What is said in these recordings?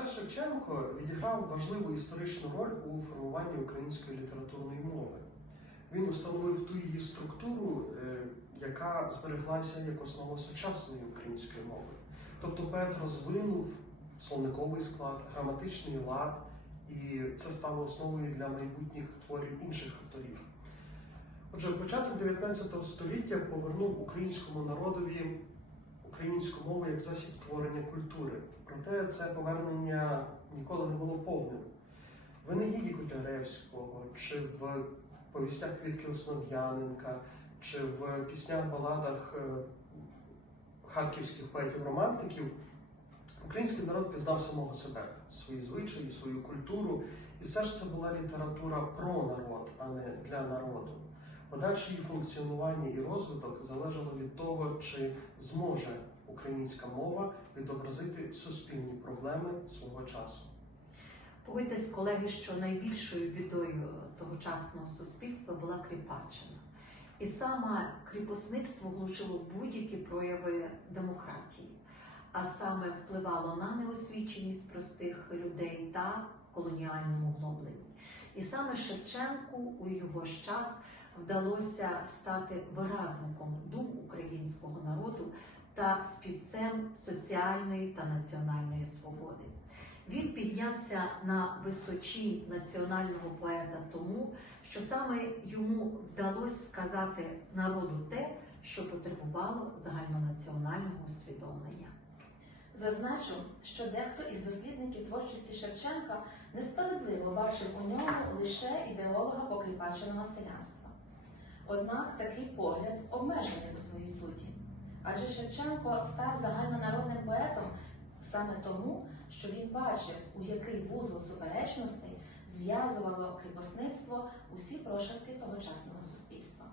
Тарас Шевченко відіграв важливу історичну роль у формуванні української літературної мови. Він установив ту її структуру, е, яка збереглася як основа сучасної української мови. Тобто поет розвинув словниковий склад, граматичний лад, і це стало основою для майбутніх творів інших авторів. Отже, початок 19 століття повернув українському народові українську мову як засіб творення культури. Проте це повернення ніколи не було повним. В Енеїді Котляревського, чи в повістях Квітки Основ'яненка, чи в піснях-баладах е, харківських поетів-романтиків український народ пізнав самого себе, свої звичаї, свою культуру. І все ж це була література про народ, а не для народу. Подальше її функціонування і розвиток залежало від того, чи зможе українська мова відобразити суспільні проблеми свого часу. Погодьтесь, колеги, що найбільшою бідою тогочасного суспільства була кріпаччина. І саме кріпосництво глушило будь-які прояви демократії, а саме впливало на неосвіченість простих людей та колоніальному глобленні. І саме Шевченку у його ж час вдалося стати виразником дум українського народу та співцем соціальної та національної свободи. Він піднявся на височі національного поета тому, що саме йому вдалося сказати народу те, що потребувало загальнонаціонального усвідомлення. Зазначу, що дехто із дослідників творчості Шевченка несправедливо бачив у ньому лише ідеолога покріпаченого селянства. Однак такий погляд обмежений у своїй суті. Адже Шевченко став загальнонародним поетом саме тому, що він бачив, у який вузол суперечностей зв'язувало кріпосництво усі прошарки тогочасного суспільства.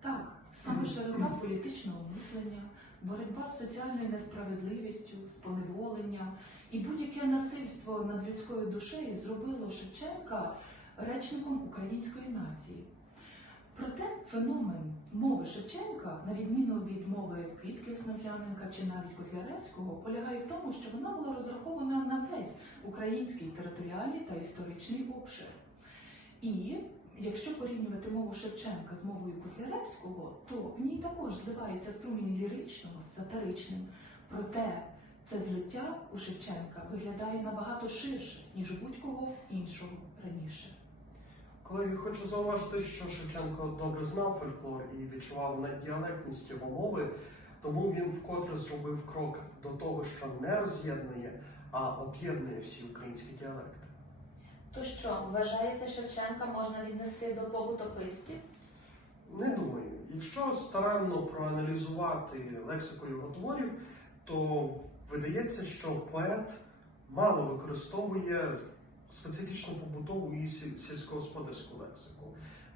Так, саме широта політичного мислення, боротьба з соціальною несправедливістю, з поневоленням і будь-яке насильство над людською душею зробило Шевченка речником української нації. Феномен мови Шевченка, на відміну від мови Квітки Основ'яненка чи навіть Котляревського, полягає в тому, що вона була розрахована на весь український територіальний та історичний обшир. І якщо порівнювати мову Шевченка з мовою Котляревського, то в ній також зливається струмінь ліричного з сатиричним. Проте це злиття у Шевченка виглядає набагато ширше, ніж у будь-кого іншого раніше. Колеги, хочу зауважити, що Шевченко добре знав фольклор і відчував наддіалектність його мови, тому він вкотре зробив крок до того, що не роз'єднує, а об'єднує всі українські діалекти. То що, вважаєте, Шевченка можна віднести до побутописців? Не думаю, якщо старанно проаналізувати лексику його творів, то видається, що поет мало використовує специфічну побутову і сільськогосподарську лексику,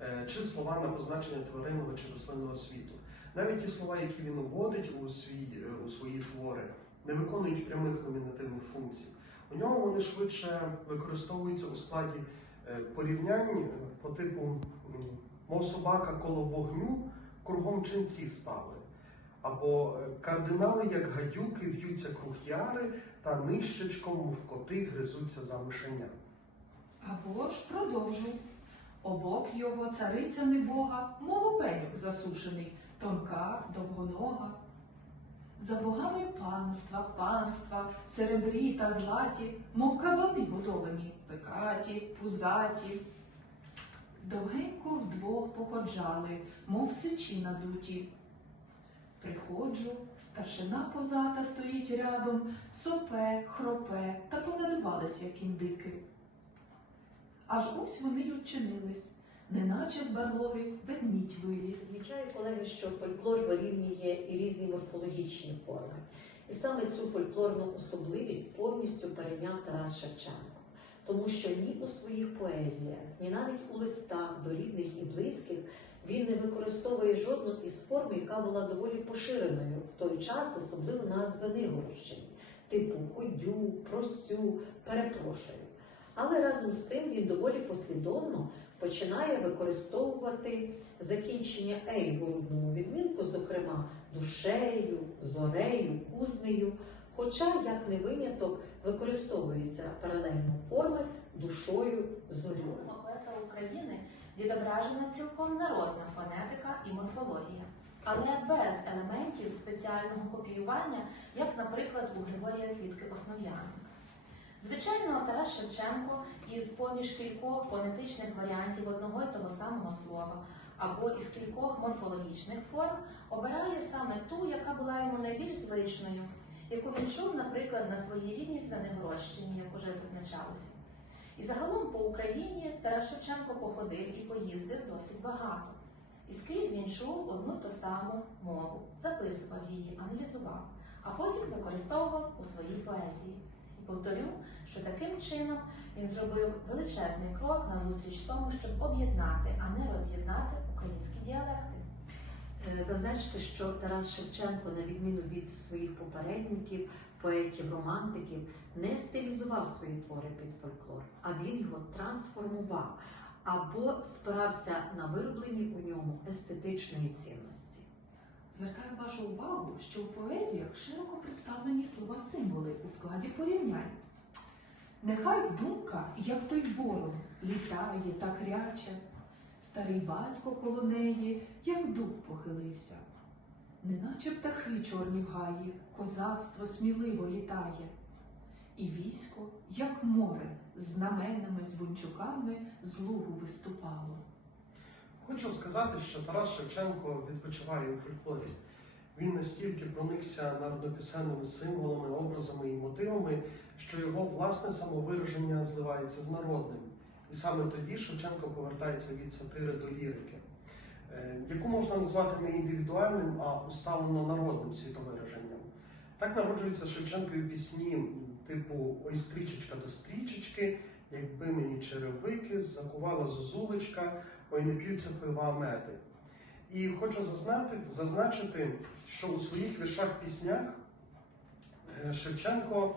е, чи слова на позначення тваринного чи рослинного світу. Навіть ті слова, які він уводить у, свій, е, у свої твори, не виконують прямих номінативних функцій. У ньому вони швидше використовуються у складі е, порівнянь по типу мов собака коло вогню, кругом ченці стали. Або кардинали, як гадюки, в'ються круг яри, та нищечком, мов коти, гризуться за мишеня. Або ж продовжу. Обок його цариця небога, мов опеньок засушений, тонка, довгонога. За богами панства, панства, серебрі та златі, мов кабани будовані, пекаті, пузаті. Довгенько вдвох походжали, мов сичі надуті. Приходжу, старшина позата стоїть рядом, сопе, хропе та понадувались, як індики. Аж ось вони й odчинились, неначе з барлоги ведмідь виліз. Звичаю, колеги, що фольклор вирівнює і різні морфологічні форми. І саме цю фольклорну особливість повністю перейняв Тарас Шевченко. Тому що ні у своїх поезіях, ні навіть у листах до рідних і близьких він не використовує жодну із форм, яка була доволі поширеною в той час, особливо на Звенигородщині, типу ходю, просю, перепрошую. Але разом з тим він доволі послідовно починає використовувати закінчення ей в грудному відмінку, зокрема душею, зорею, кузнею. Хоча, як не виняток, використовуються паралельно форми душою зорю. Поета України відображена цілком народна фонетика і морфологія, але без елементів спеціального копіювання, як, наприклад, у Григорія Квітки Основ'яненка. Звичайно, Тарас Шевченко із поміж кількох фонетичних варіантів одного й того самого слова або із кількох морфологічних форм обирає саме ту, яка була йому найбільш звичною, яку він чув, наприклад, на своїй рідній Свинигородщині, як уже зазначалося. І загалом по Україні Тарас Шевченко походив і поїздив досить багато. І скрізь він чув одну ту саму мову, записував її, аналізував, а потім використовував у своїй поезії. Повторю, що таким чином він зробив величезний крок назустріч тому, щоб об'єднати, а не роз'єднати українські діалекти. Е, Зазначте, що Тарас Шевченко, на відміну від своїх попередників, поетів-романтиків, не стилізував свої твори під фольклор, а він його трансформував або спирався на вироблені у ньому естетичної цінності. Звертаю вашу увагу, що у поезіях широко представлені слова символи у складі порівнянь. Нехай думка, як той ворон, літає та кряче, старий батько коло неї, як дуб похилився. Неначе птахи чорні в гаї, козацтво сміливо літає. І військо, як море, з знаменами, з бунчуками з лугу виступало. Хочу сказати, що Тарас Шевченко відпочиває у фольклорі. Він настільки проникся народнопісенними символами, образами і мотивами, що його власне самовираження зливається з народним. І саме тоді Шевченко повертається від сатири до лірики, е, яку можна назвати не індивідуальним, а уставлено народним світовираженням. Так народжуються Шевченкові пісні типу Ой стрічечка до стрічечки, якби мені черевики, закувала зозулечка, пива меди. І хочу зазначити, що у своїх віршах піснях е, Шевченко,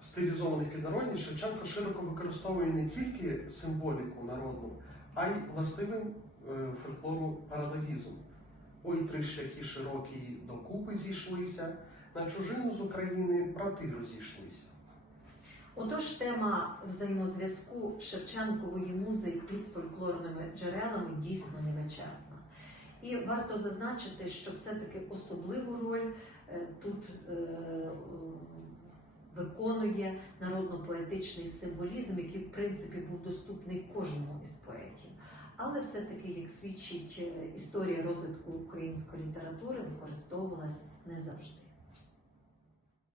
стилізованих під народні, Шевченко широко використовує не тільки символіку народну, а й властивий е, фольклору паралелізм. Ой, три шляхи широкі докупи зійшлися, на чужину з України брати розійшлися. Отож, тема взаємозв'язку Шевченкової музи із фольклорними джерелами дійсно невичерпна. І варто зазначити, що все-таки особливу роль е, тут е, виконує народно-поетичний символізм, який в принципі був доступний кожному із поетів. Але все-таки, як свідчить е, історія розвитку української літератури, використовувалась не завжди.